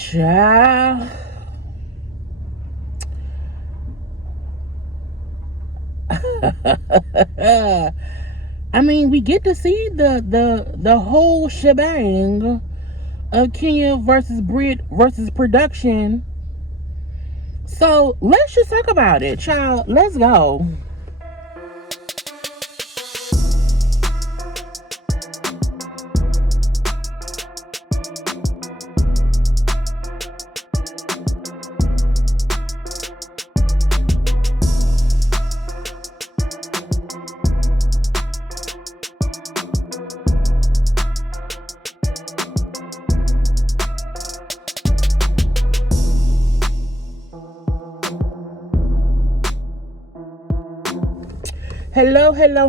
Child. I mean, we get to see the whole shebang of Kenya versus Brit versus production. So let's just talk about it, child. Let's go.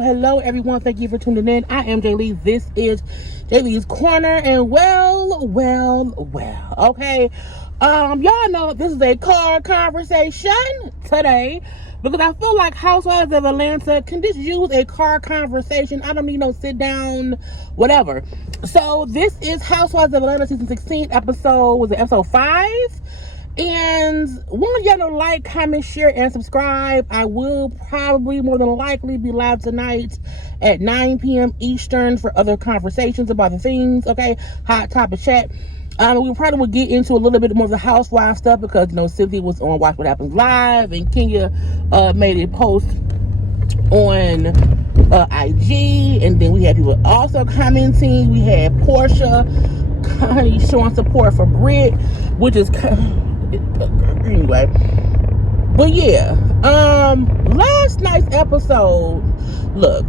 Hello, everyone. Thank you for tuning in. I am Jaylee. This is JayLeesCorner, and well. Okay, y'all know this is a car conversation today because I feel like Housewives of Atlanta can just use a car conversation. I don't need no sit down, whatever. So this is Housewives of Atlanta season 16, episode 5. And want y'all to like, comment, share, and subscribe. I will probably more than likely be live tonight at 9 p.m. Eastern for other conversations about the things, okay? Hot topic chat. We probably will get into a little bit more of the Housewives stuff because, you know, Cynthia was on Watch What Happens Live, and Kenya made a post on IG, and then we had people also commenting. We had Porsha showing support for Brit, which is anyway. But yeah, last night's episode, look,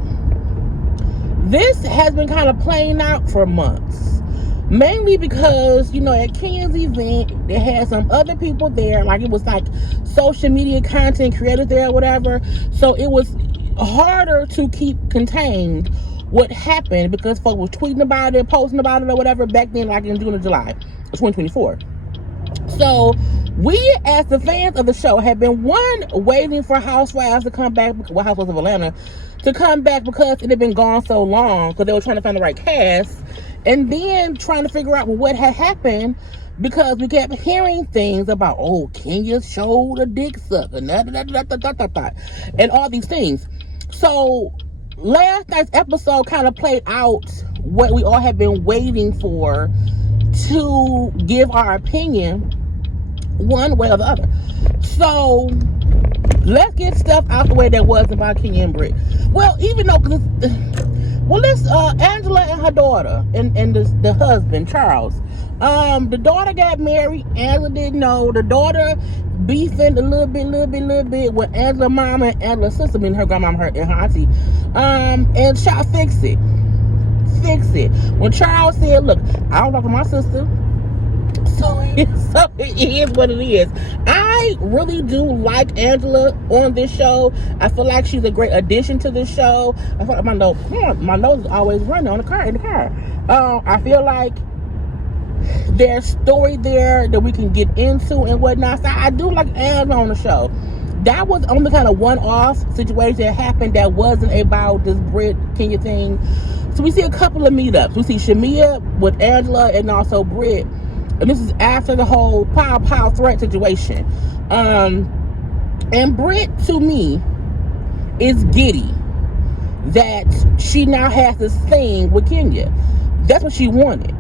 this has been kind of playing out for months, mainly because, you know, at Kenya's event they had some other people there, like it was like social media content creators there or whatever, so it was harder to keep contained what happened because folks was tweeting about it, posting about it or whatever back then, like in June or July of 2024. So we, as the fans of the show, have been waiting for Housewives to come back, well, Housewives of Atlanta to come back because it had been gone so long because they were trying to find the right cast, and then trying to figure out what had happened because we kept hearing things about, oh, Kenya showed a dick sucker, and all these things. So last night's episode kind of played out what we all have been waiting for, to give our opinion one way or the other. So let's get stuff out the way that wasn't about Kenya and Brit. Well, even though, this Angela and her daughter and the husband Charles, the daughter got married. Angela didn't know. The daughter beefing a little bit with Angela's mama and Angela's sister, meaning her grandmama and her auntie, and Charles fix it. When Charles said, look, I don't talk to my sister, so it is what it is. I really do like Angela on this show. I feel like she's a great addition to this show. I feel like my nose is always running in the car. I feel like there's story there that we can get into and whatnot. So I do like Angela on the show. That was only kind of one-off situation that happened that wasn't about this Brit Kenya thing. So we see a couple of meetups. We see Shamia with Angela and also Brit. And this is after the whole pow threat situation. And Brit, to me, is giddy that she now has this thing with Kenya. That's what she wanted.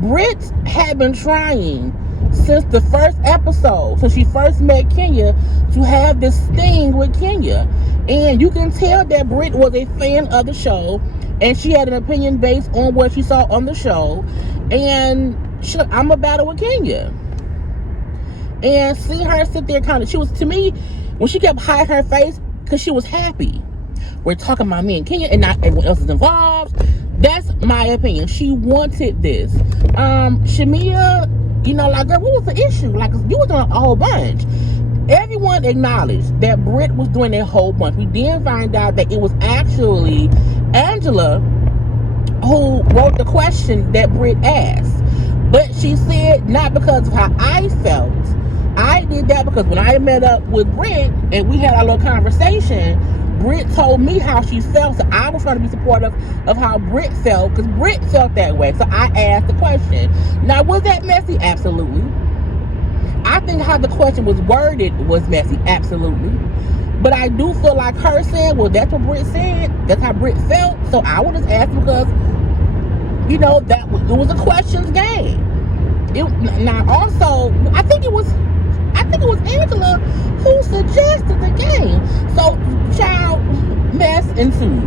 Brit had been trying since the first episode, since she first met Kenya, to have this thing with Kenya. And you can tell that Brit was a fan of the show, and she had an opinion based on what she saw on the show. And I'm a battle with Kenya. And see her sit there she was, to me, when she kept hiding her face, because she was happy. We're talking about me and Kenya and not everyone else is involved. That's my opinion. She wanted this. Shamia, you know, like, girl, what was the issue? Like, you was doing a whole bunch. Everyone acknowledged that Brit was doing a whole bunch. We then find out that it was actually Angela who wrote the question that Brit asked. But she said, not because of how I felt. I did that because when I met up with Brit and we had our little conversation, Brit told me how she felt, so I was trying to be supportive of how Brit felt, because Brit felt that way. So I asked the question. Now, was that messy? Absolutely. I think how the question was worded was messy. Absolutely. But I do feel like her saying, well, that's what Brit said. That's how Brit felt. So I would just ask because, that it was a questions game. Now, also, I think it was Angela who suggested the game. So, child, mess ensued.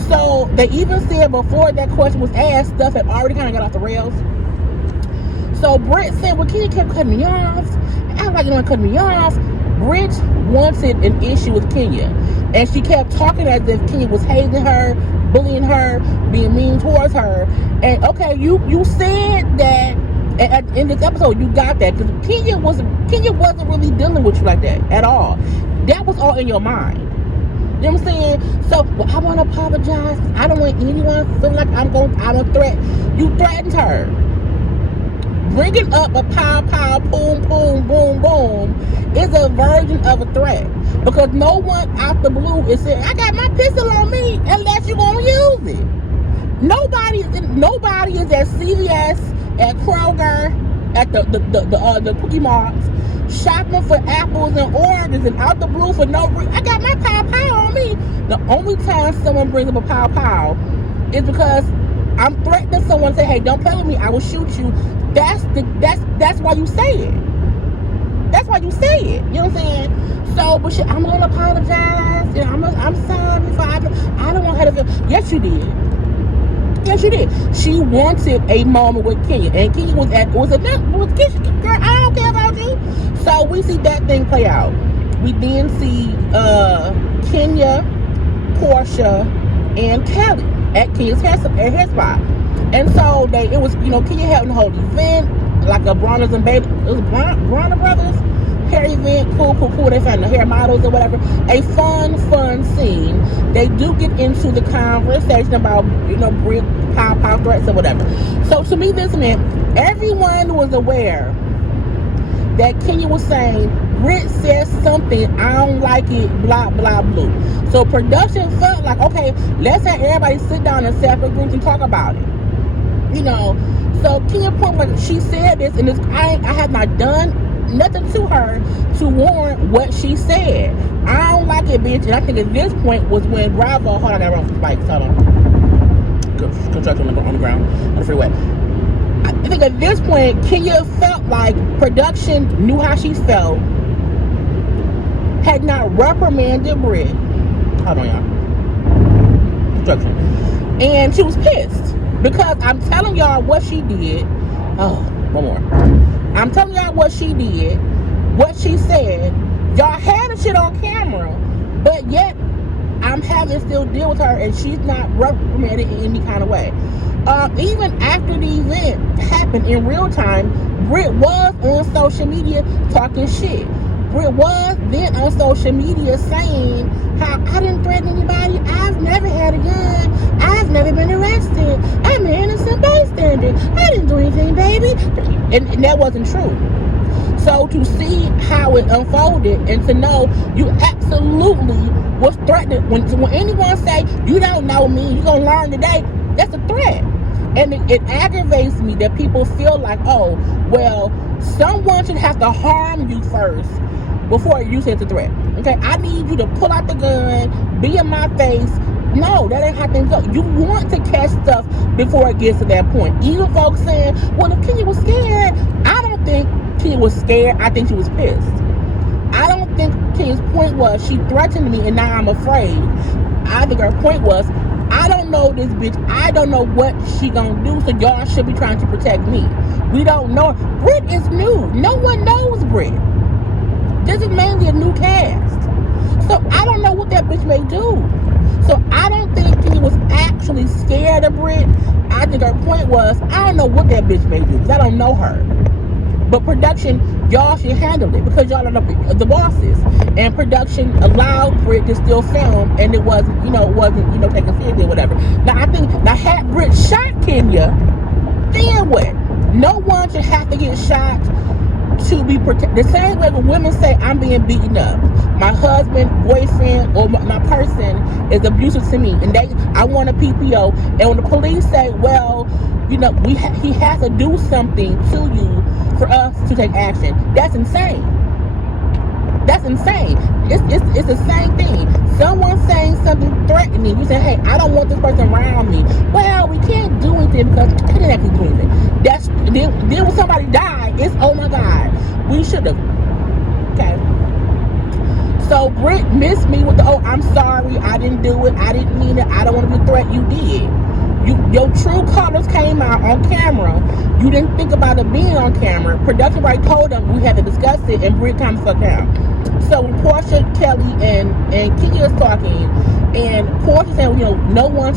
So they even said before that question was asked, stuff had already kind of got off the rails. So Brit said, well, Kenya kept cutting me off. I was like, you don't cut me off. Brit wanted an issue with Kenya. And she kept talking as if Kenya was hating her, bullying her, being mean towards her. And okay, you said that in this episode, you got that. Because Kenya wasn't really dealing with you like that at all. That was all in your mind. You know what I'm saying? So, well, I want to apologize. I don't want anyone feeling like I'm a threat. You threatened her. Bringing up a pow, pow, boom, boom, boom, boom is a version of a threat. Because no one out the blue is saying, I got my pistol on me unless you're going to use it. Nobody is at CVS, at Kroger, at the Cookie Marts, shopping for apples and oranges and out the blue for no reason. I got my pow pow on me. The only time someone brings up a pow pow is because I'm threatening someone, say, hey, don't play with me, I will shoot you. That's why you say it. That's why you say it. You know what I'm saying? So, but I'm gonna apologize. I'm sorry if I don't want her to feel. Yes, you did. Yes, you did. She wanted a moment with Kenya, and Kenya was Kenya, girl, I don't care about you. So we see that thing play out. We then see Kenya, Porsha, and Kelly at Kenya's hair spot. And so it was, Kenya having a whole event, like a Bronner's and Baby, it was Bronner Brothers hair event, cool. They found the hair models or whatever. A fun scene. They do get into the conversation about, Brit, pow threats or whatever. So to me, this meant everyone was aware that Kenya was saying, Brit says something, I don't like it, blah, blah, blah. So production felt like, okay, let's have everybody sit down in separate groups and talk about it. So Kenya point, like, she said this, and I have not done nothing to her to warrant what she said. I don't like it, bitch. And I think at this point was when Bravo, hold on, I got wrong spikes, hold on. Construction on the ground, on the freeway. I think at this point, Kenya felt like production knew how she felt, had not reprimanded Brit. Hold on, y'all. Construction. And she was pissed. Because I'm telling y'all what she did. Oh, one more. I'm telling y'all what she did, what she said. Y'all had the shit on camera, but yet I'm having to still deal with her, and she's not reprimanded in any kind of way. Even after the event happened in real time, Brit was on social media talking shit. Brit was then on social media saying how I didn't threaten anybody. I've never had a gun. I've never been arrested. I'm an innocent bystander. I didn't do anything, baby. And that wasn't true. So to see how it unfolded and to know you absolutely was threatened. When anyone say, you don't know me, you're going to learn today, that's a threat. And it aggravates me that people feel like, oh, well, someone should have to harm you first before you say it's a threat. Okay, I need you to pull out the gun, be in my face. No, that ain't how things go. You want to catch stuff before it gets to that point. Even folks saying, well, if Kenya was scared, I don't think Kenya was scared. I think she was pissed. I don't think Kenya's point was she threatened me and now I'm afraid. I think her point was, I don't know this bitch. I don't know what she gonna do, so y'all should be trying to protect me. We don't know. Brit is new. No one knows Brit. This is mainly a new cast. So I don't know what that bitch may do. So I don't think Kenya was actually scared of Brit. I think her point was, I don't know what that bitch may do because I don't know her. But production, y'all should handle it because y'all are the bosses. And production allowed Brit to still film, and it wasn't taken seriously or whatever. Now had Brit shot Kenya, then what? No one should have to get shot to be protected. The same way when women say, I'm being beaten up, my husband, boyfriend, or my person is abusive to me, and I want a PPO. And when the police say, well, you know, he has to do something to you for us to take action, that's insane. That's insane. It's the same thing. Someone saying something threatening, you say, hey, I don't want this person around me. Well, we can't do anything because I didn't actually do anything. Then when somebody died, it's, oh my God, we should have. Okay. So Brit missed me with the, oh, I'm sorry, I didn't do it, I didn't mean it, I don't want to be a threat. You did. Your true colors came out on camera. You didn't think about it being on camera. Production right told them we had to discuss it, and Brit kind of fucked down. So when Porsha, Kelly, and Kenya is talking, and Porsha saying, you know, no one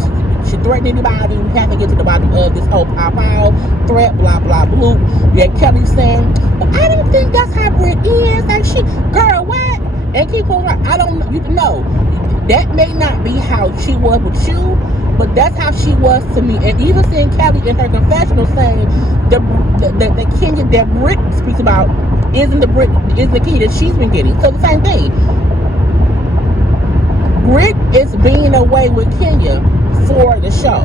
should threaten anybody. We have to get to the bottom of this whole pow threat, blah, blah, blah. Yeah, Kelly saying, well, I don't think that's how Brit is. Like, girl, what? And keep on, I don't know. You know, that may not be how she was with you, but that's how she was to me. And even seeing Kelly in her confessional saying the Kenya that Brit speaks about isn't the Kenya that she's been getting. So the same thing. Brit is being away with Kenya for the show,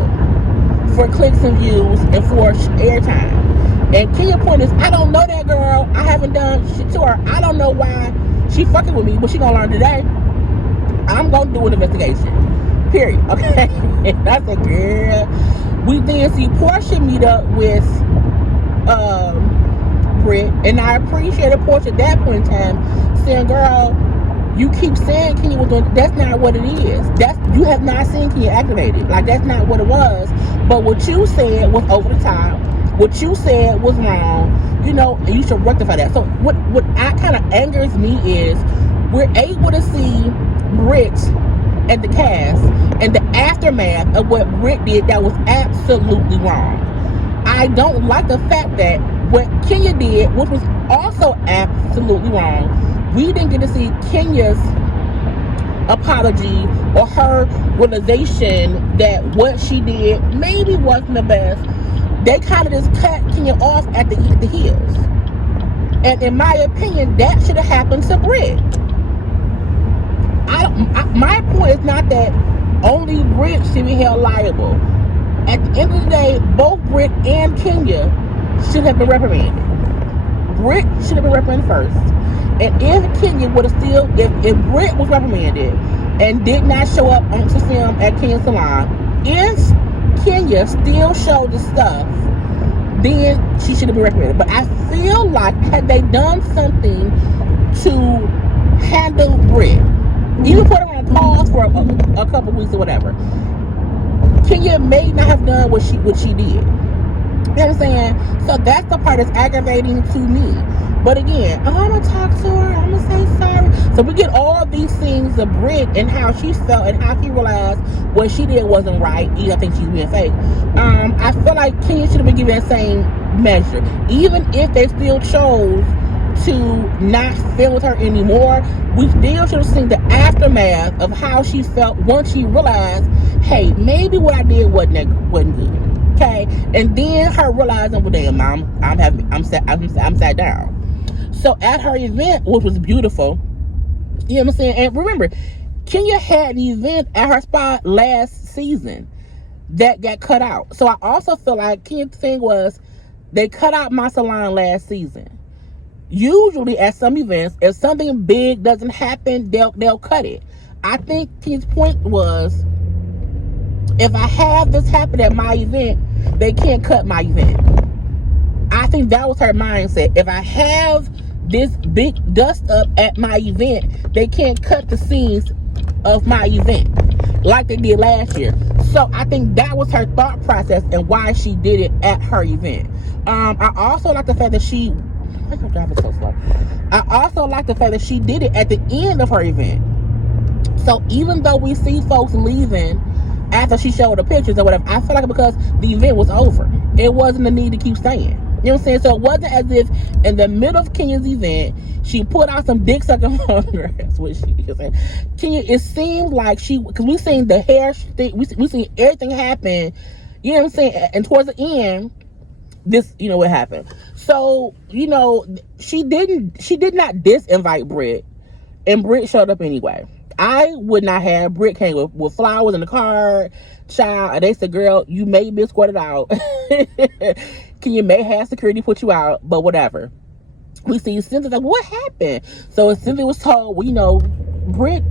for clicks and views, and for airtime. And Kenya's point is, I don't know that girl. I haven't done shit to her. I don't know why she fucking with me, but she gonna learn today. I'm gonna do an investigation. Period. Okay. That's a girl. We then see Porsha meet up with Brit, and I appreciated Porsha at that point in time saying, girl, you keep saying Kenya was doing, that's not what it is. You have not seen Kenya activated. Like, that's not what it was. But what you said was over the top. What you said was wrong. You know, and you should rectify that. So what kind of angers me is we're able to see Brit and the cast and the aftermath of what Brit did that was absolutely wrong. I don't like the fact that what Kenya did, which was also absolutely wrong, we didn't get to see Kenya's apology or her realization that what she did maybe wasn't the best. They kind of just cut Kenya off at the heels. And in my opinion, that should have happened to Brit. My point is not that only Brit should be held liable. At the end of the day, both Brit and Kenya should have been reprimanded. Brit should have been reprimanded first. And if Kenya would have still, if Brit was reprimanded and did not show up onto film at Kenya's salon, if Kenya still showed the stuff, then she should have been reprimanded. But I feel like had they done something to handle Brit, even put her on pause for a couple weeks or whatever, Kenya may not have done what she did. You know what I'm saying? So that's the part that's aggravating to me. But again, I'm gonna talk to her, I'm gonna say sorry. So we get all these things of Brit and how she felt and how she realized what she did wasn't right. Even I think she's being fake. I feel like Kenya should have been given that same measure. Even if they still chose to not film with her anymore, we still should have seen the aftermath of how she felt once she realized, hey, maybe what I did wasn't good. Okay, and then her realizing, well, damn, I'm sat down. So at her event, which was beautiful, you know what I'm saying? And remember, Kenya had an event at her spot last season that got cut out. So I also feel like Kenya's thing was they cut out my salon last season. Usually at some events, if something big doesn't happen, they'll cut it. I think Kenya's point was, if I have this happen at my event, they can't cut my event. I think that was her mindset. If I have this big dust up at my event, they can't cut the scenes of my event like they did last year. So I think that was her thought process and why she did it at her event. I also like the fact that she did it at the end of her event. So even though we see folks leaving after she showed the pictures or whatever, I feel like because the event was over, it wasn't the need to keep staying. You know what I'm saying? So it wasn't as if in the middle of Kenya's event, she put out some dick sucking on her. That's what she was saying. Kenya, it seemed like because we seen the hair thing, we seen everything happen. You know what I'm saying? And towards the end, this, what happened. So, she did not disinvite Brit, and Brit showed up anyway. I would not have. Brit came with flowers in the car, child, and they said, girl, you may be escorted out. You may have security put you out, but whatever. We see Cynthia like, what happened? So Cynthia was told, Brit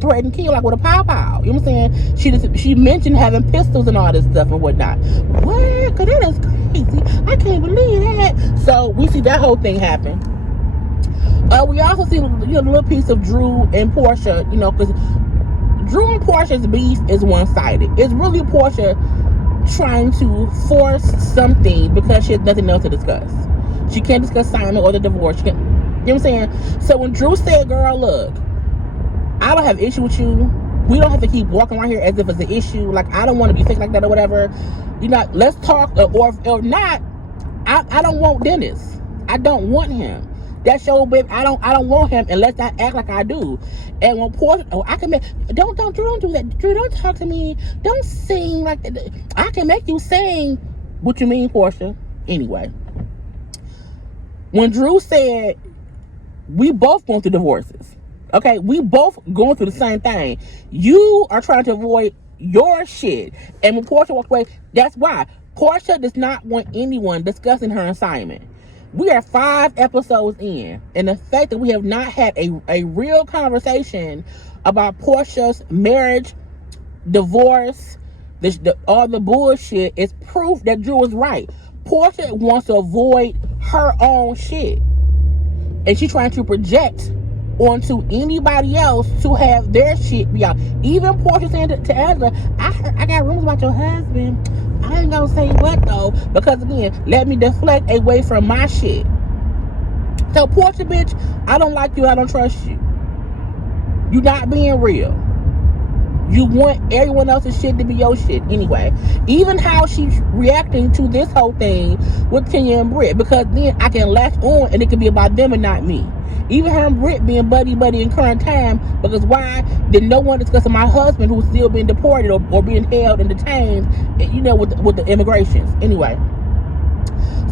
threatened Kenya like with a pow. You know what I'm saying? She mentioned having pistols and all this stuff and whatnot. What? Cause that is crazy. I can't believe that. So we see that whole thing happen. We also see a little piece of Drew and Porsha, because Drew and Porsha's beef is one-sided. It's really Porsha trying to force something because she has nothing else to discuss. She can't discuss Simon or the divorce. You know what I'm saying? So when Drew said, girl, look, I don't have issue with you. We don't have to keep walking around here as if it's an issue. Like, I don't want to be fake like that or whatever. Let's talk. Or not, I don't want Dennis. I don't want him. That's your baby. I don't want him unless I act like I do. And when Porsche, I can make, Drew, don't do that. Drew, don't talk to me. Don't sing like that. I can make you sing. What you mean, Porsha? Anyway. When Drew said, we both going through divorces. Okay, we both going through the same thing. You are trying to avoid your shit. And when Porsha walked away, that's why. Porsha does not want anyone discussing her assignment. We are 5 episodes in, and the fact that we have not had a real conversation about Porsha's marriage, divorce, all the bullshit is proof that Drew was right. Porsha wants to avoid her own shit, and she's trying to project onto anybody else to have their shit be out. Even Porsha saying to Angela, I got rumors about your husband. I ain't gonna say what though, because again, let me deflect away from my shit. Tell Porsha, bitch, I don't like you, I don't trust you. You not being real. You want everyone else's shit to be your shit. Anyway, even how she's reacting to this whole thing with Kenya and Brit, because then I can latch on and it can be about them and not me. Even her and Brit being buddy in current time, because why did no one discussing my husband who's still being deported or being held and detained, with the immigrations. Anyway,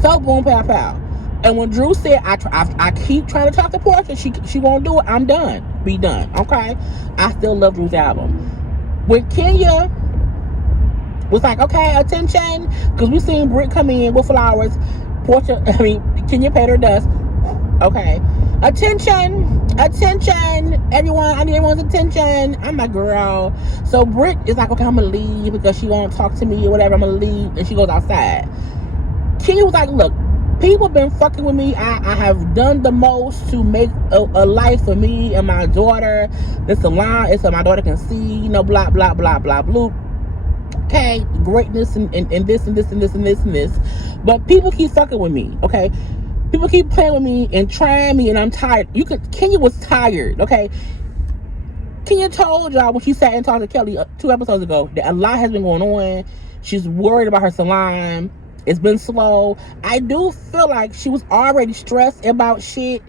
so boom, pow, pow. And when Drew said, I keep trying to talk to Porsha, she won't do it, I'm done. Be done, okay? I still love Drew's album. When Kenya was like, okay, attention, because we seen Brit come in with flowers. Kenya paid her dust. Okay. Attention, everyone, I need everyone's attention. I'm my girl. So Brit is like, okay, I'm gonna leave because she won't talk to me or whatever. I'm gonna leave, and she goes outside. Kenya was like, look, people been fucking with me. I have done the most to make a life for me and my daughter. The salon is so my daughter can see, blah, blah, blah, blah, blah. Okay, greatness and this and this and this and this and this. But people keep fucking with me, okay? People keep playing with me and trying me, and I'm tired. Kenya was tired, okay? Kenya told y'all when she sat and talked to Kelly 2 episodes ago that a lot has been going on. She's worried about her salon. It's been slow. I do feel like she was already stressed about shit,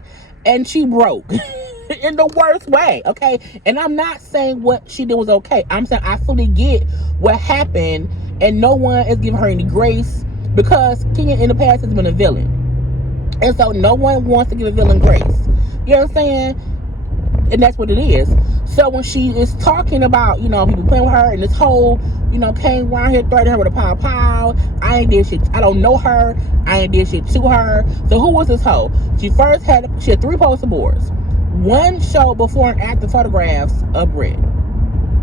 and she broke in the worst way, okay? And I'm not saying what she did was okay. I'm saying I fully get what happened, and no one is giving her any grace because Kenya in the past has been a villain. And so no one wants to give a villain grace. You know what I'm saying? And that's what it is. So when she is talking about, people playing with her and this whole, came around here threatening her with a pow. I ain't did shit. I don't know her. I ain't did shit to her. So who was this hoe? She had 3 poster boards. One showed before and after photographs of Brit.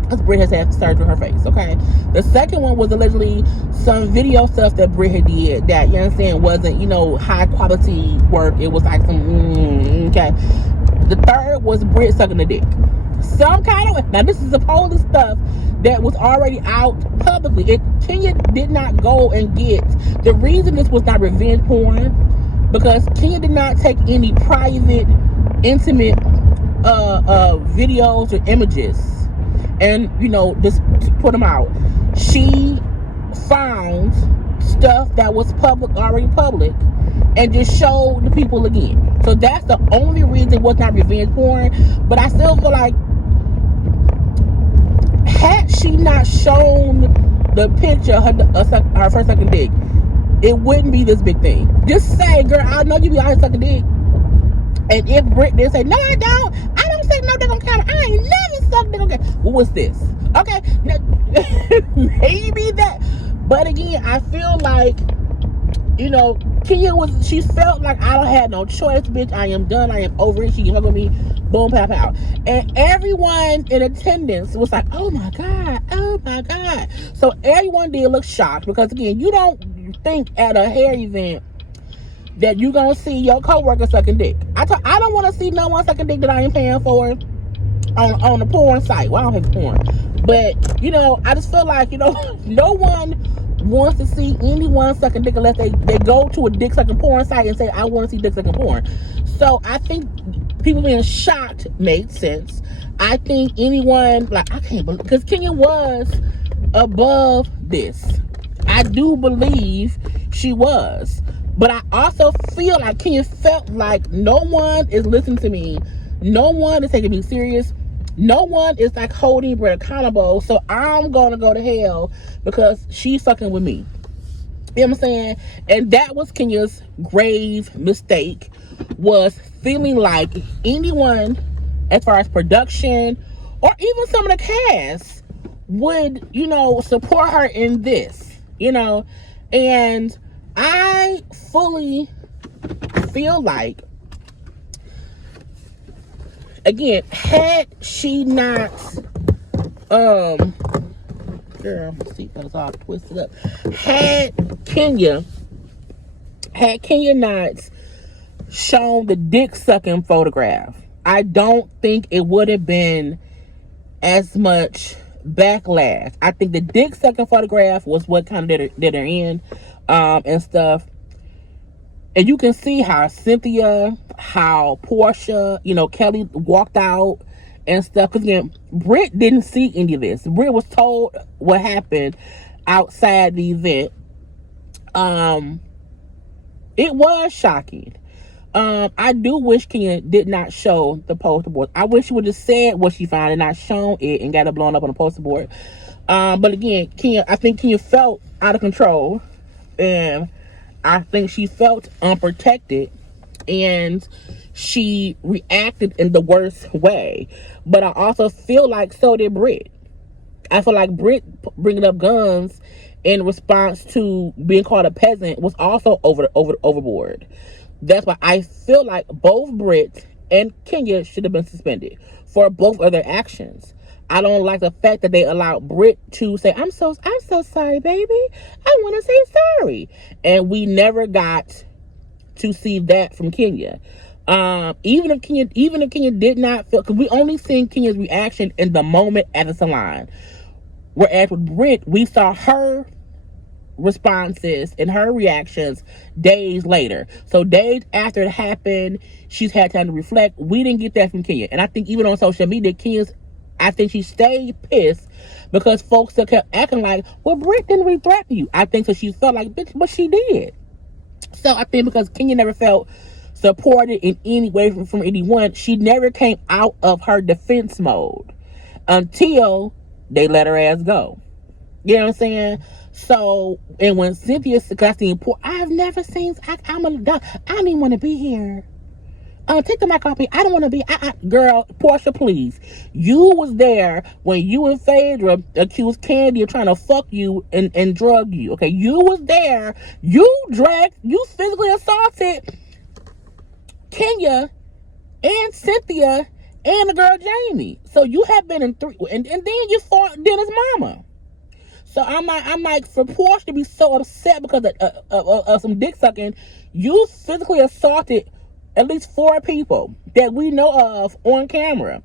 Because Brit has had surgery on her face, okay? The second one was allegedly some video stuff that Brit had did that, you know what I'm saying, wasn't, high quality work. It was like some, okay? The third was Brit sucking the dick. Some kind of, now this is supposed stuff that was already out publicly. Kenya did not go and get, the reason this was not revenge porn, because Kenya did not take any private, intimate videos or images and just put them out. She found stuff that was already public and just showed the people again. So that's the only reason it was not revenge porn. But I still feel like had she not shown the picture of her first second dick, it wouldn't be this big thing. Just say, girl, I know you be out here sucking dick. And if Brit did say, no, I don't suck no dick on camera. I ain't never sucked dick on camera. What was this? Okay, maybe that. But again, I feel like, Kenya she felt like I don't have no choice, bitch. I am done. I am over it. She hung with me. Boom, pow, pow. And everyone in attendance was like, oh my God, oh my God. So everyone did look shocked because, again, you don't think at a hair event that you're going to see your coworker sucking dick. I don't want to see no one sucking dick that I ain't paying for on the porn site. Well, I don't have porn. But, I just feel like, no one wants to see anyone sucking dick unless they go to a dick sucking porn site and say, I want to see dick sucking porn. So I think people being shocked made sense. I think anyone, like, I can't believe, because Kenya was above this. I do believe she was. But I also feel like Kenya felt like no one is listening to me. No one is taking me serious. No one is like holding Brit accountable. So I'm going to go to hell because she's fucking with me. You know what I'm saying? And that was Kenya's grave mistake, was feeling like anyone, as far as production or even some of the cast, would, support her in this, and I fully feel like, again, had she not, girl, my seatbelt's all twisted up. Had Kenya not shown the dick sucking photograph, I don't think it would have been as much backlash. I think the dick sucking photograph was what kind of did her in, and stuff. And you can see how Cynthia, how Porsha, Kelly walked out and stuff. Because again, Brit didn't see any of this. Brit was told what happened outside the event. It was shocking. I do wish Kenya did not show the poster board. I wish she would have said what she found and not shown it and got it blown up on the poster board. But again, I think Kenya felt out of control, and I think she felt unprotected, and she reacted in the worst way. But I also feel like so did Brit. I feel like Brit bringing up guns in response to being called a peasant was also overboard. That's why I feel like both Brit and Kenya should have been suspended for both of their actions. I don't like the fact that they allowed Brit to say, I'm so sorry, baby. I want to say sorry. And we never got to see that from Kenya. Even if Kenya did not feel, because we only seen Kenya's reaction in the moment at the salon. Whereas with Brit, we saw her responses and her reactions days later. So days after it happened, she's had time to reflect. We didn't get that from Kenya. And I think even on social media, I think she stayed pissed because folks still kept acting like, well, Brit didn't really threaten you. I think so she felt like, bitch, but she did. So I think because Kenya never felt supported in any way from anyone, she never came out of her defense mode until they let her ass go. You know what I'm saying? So, and when Cynthia got the report, I've never seen, I don't even want to be here. Take the mic off me. I don't want to be, girl, Porsha, please. You was there when you and Phaedra accused Candy of trying to fuck you and drug you. Okay, you was there. You physically assaulted Kenya and Cynthia and the girl Jamie. So you have been in 3, and then you fought Dennis' mama. So I'm like, for Porsche to be so upset because of some dick sucking, you physically assaulted at least 4 people that we know of on camera.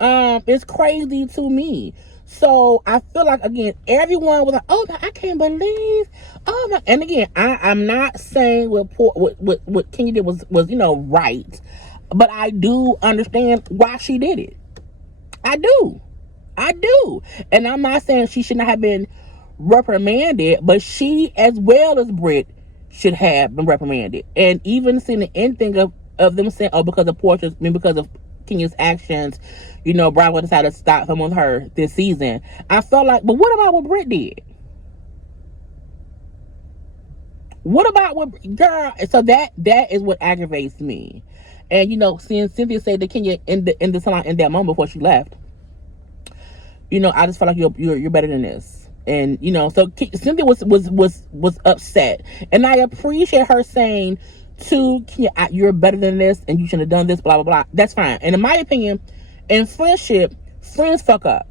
It's crazy to me. So I feel like, again, everyone was like, oh, I can't believe, oh my, and again, I'm not saying what Kenya did was right, but I do understand why she did it. I do. And I'm not saying she should not have been reprimanded, but she, as well as Brit, should have been reprimanded. And even seeing the end thing of them saying, oh, because of Kenya's actions, Bravo decided to stop him with her this season. I felt like, but what about what Brit did? What about what girl? So that is what aggravates me. And seeing Cynthia say to Kenya in the salon in that moment before she left, I just felt like you're better than this. And so Cynthia was upset, and I appreciate her saying to Kenya, "You're better than this, and you shouldn't have done this." Blah blah blah. That's fine. And in my opinion, in friendship, friends fuck up.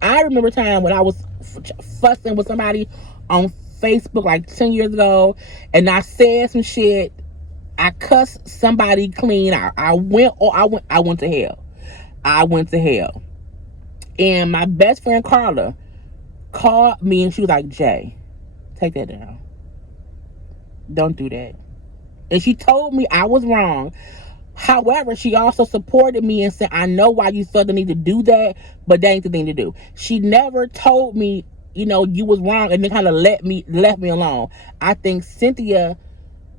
I remember a time when I was fussing with somebody on Facebook like 10 years ago, and I said some shit. I cussed somebody clean. I went to hell. I went to hell. And my best friend Karla called me and she was like, "Jay, take that down. Don't do that." And she told me I was wrong. However, she also supported me and said, "I know why you felt the need to do that, but that ain't the thing to do." She never told me, you was wrong, and then kind of left me alone. I think Cynthia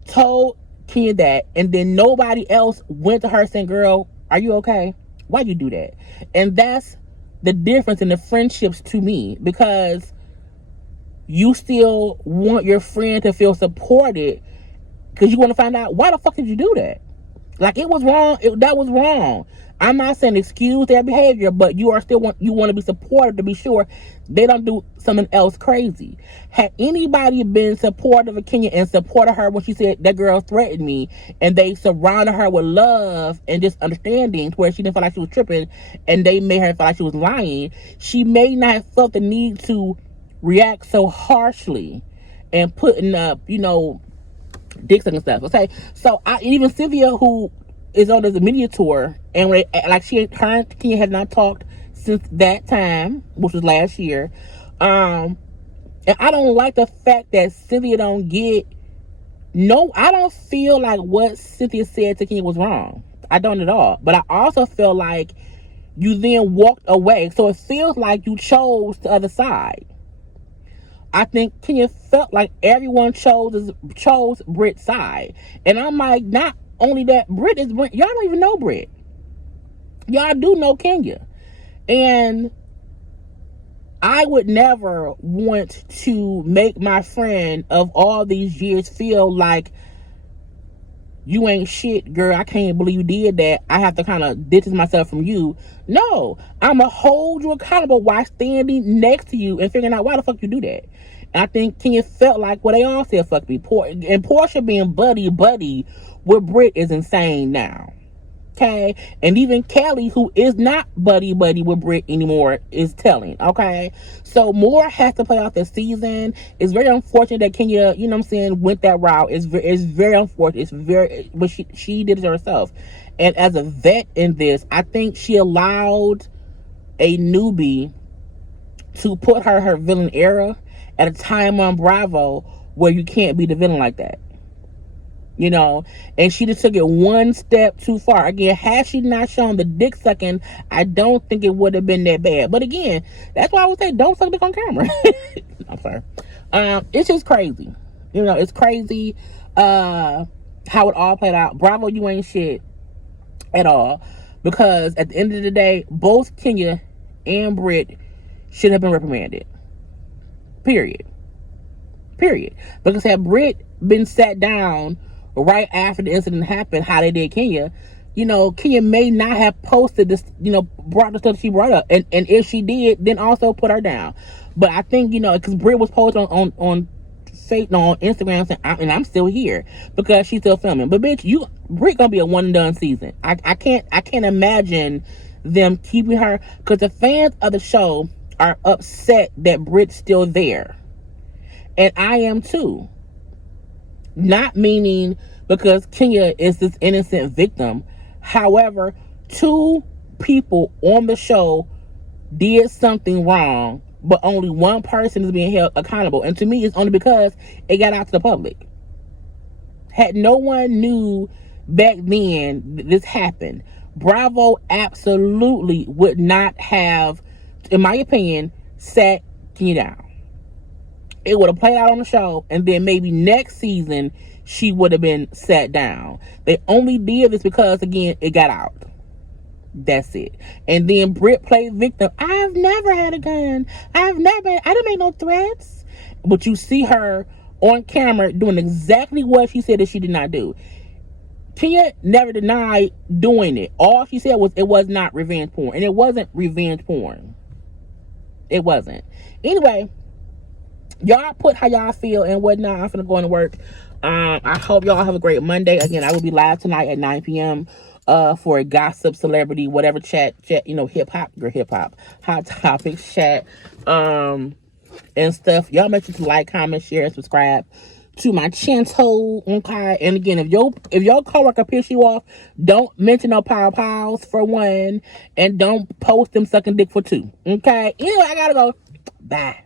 told Kenya that, and then nobody else went to her saying, "Girl, are you okay? Why you do that?" And that's the difference in the friendships to me, because you still want your friend to feel supported because you want to find out why the fuck did you do that. Like, it was wrong. That was wrong. I'm not saying excuse their behavior, but you want to be supportive to be sure they don't do something else crazy. Had anybody been supportive of Kenya and supported her when she said that girl threatened me, and they surrounded her with love and just understanding to where she didn't feel like she was tripping, and they made her feel like she was lying, she may not have felt the need to react so harshly and putting up, dicks and stuff. Okay, so even Cynthia, who is on this media tour, and her and Kenya had not talked since that time, which was last year. And I don't like the fact that Cynthia don't get. No, I don't feel like what Cynthia said to Kenya was wrong. I don't at all. But I also feel like you then walked away, so it feels like you chose the other side. I think Kenya felt like everyone chose Brit's side. And I'm like, not only that, Brit is Brit. Y'all don't even know Brit. Y'all do know Kenya. And I would never want to make my friend of all these years feel like, "You ain't shit, girl. I can't believe you did that. I have to kind of distance myself from you." No, I'm going to hold you accountable while standing next to you and figuring out why the fuck you do that. And I think Kenya felt like, well, they all said fuck me. And Porsha being buddy with Brit is insane now. Okay? And even Kelly, who is not buddy with Brit anymore, is telling. Okay? So more has to play out this season. It's very unfortunate that Kenya, went that route. It's very unfortunate. But she did it herself. And as a vet in this, I think she allowed a newbie to put her villain era at a time on Bravo where you can't be the villain like that. And she just took it one step too far. Again, had she not shown the dick sucking, I don't think it would have been that bad. But again, that's why I would say don't suck dick on camera. I'm sorry. It's just crazy. It's crazy how it all played out. Bravo, you ain't shit at all. Because at the end of the day, both Kenya and Brit should have been reprimanded. Period. Because had Brit been sat down right after the incident happened, how they did Kenya, Kenya may not have posted this, brought the stuff she brought up. And if she did, then also put her down. But I think, because Brit was posted on Instagram saying, and I'm still here because she's still filming. But bitch, Brit gonna be a one and done season. I can't imagine them keeping her, because the fans of the show are upset that Brit's still there. And I am too. Not meaning because Kenya is this innocent victim. However, 2 people on the show did something wrong, but only one person is being held accountable. And to me, it's only because it got out to the public. Had no one knew back then this happened, Bravo absolutely would not have, in my opinion, sat Kenya down. It would have played out on the show, and then maybe next season she would have been sat down. They only did this because, again, it got out. That's it. And then Brit played victim. I've never had a gun. I didn't make no threats. But you see her on camera doing exactly what she said that she did not do. Tia never denied doing it. All she said was it was not revenge porn. And it wasn't revenge porn. It wasn't. Anyway, y'all put how y'all feel and whatnot. I'm finna go into work. I hope y'all have a great Monday. Again, I will be live tonight at 9 p.m. For a gossip, celebrity, whatever chat, hip hop, hot topics chat, and stuff. Y'all make sure to like, comment, share, and subscribe to my channel. Okay. And again, if your coworker piss you off, don't mention no power pals for one, and don't post them sucking dick for two. Okay. Anyway, I gotta go. Bye.